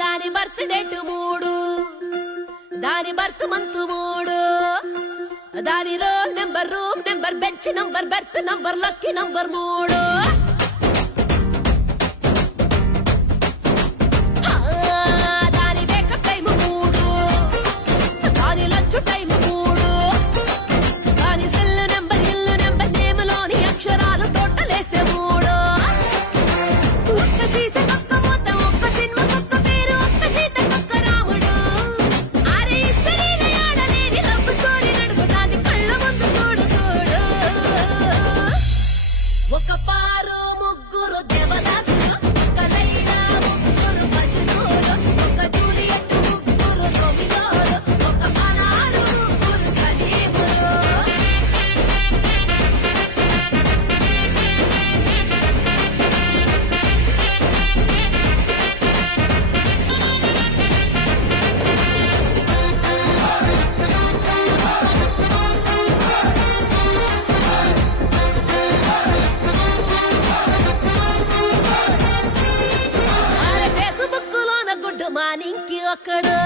దాని birth date 3, దాని birth month 3, దాని roll number, room number, bench number, berth number, lucky number 3. దాని wake up time 3, దాని lunch time 3, దాని సెల్ నెంబర్, ఇల్లు నెంబర్, నేమ్లోని అక్షరాలు టోటల్ వేస్తే 3. ఒక్క సీస ఒక్క మూత, ఒక్క సినిమా ఒక్క పేరు, ఒక్క సీత ఒక్క రాముడు. అరే హిస్టరీలో ఆడలేని లవ్ స్టోరీ నడుపుతాంది కళ్ళ ముందు చూడు చూడు. ఒక పారు ముగ్గురు దేవదాసులు, ఒక లైలా ముగ్గురు మజ్నూలు, ఒక జూలియట్ ముగ్గురు రోమియోలు, ఒక అనారు ముగ్గురు సలీములు. ఫేస్బుక్ లోన గుడ్ మార్నింగ్ కి ఒక్కడు,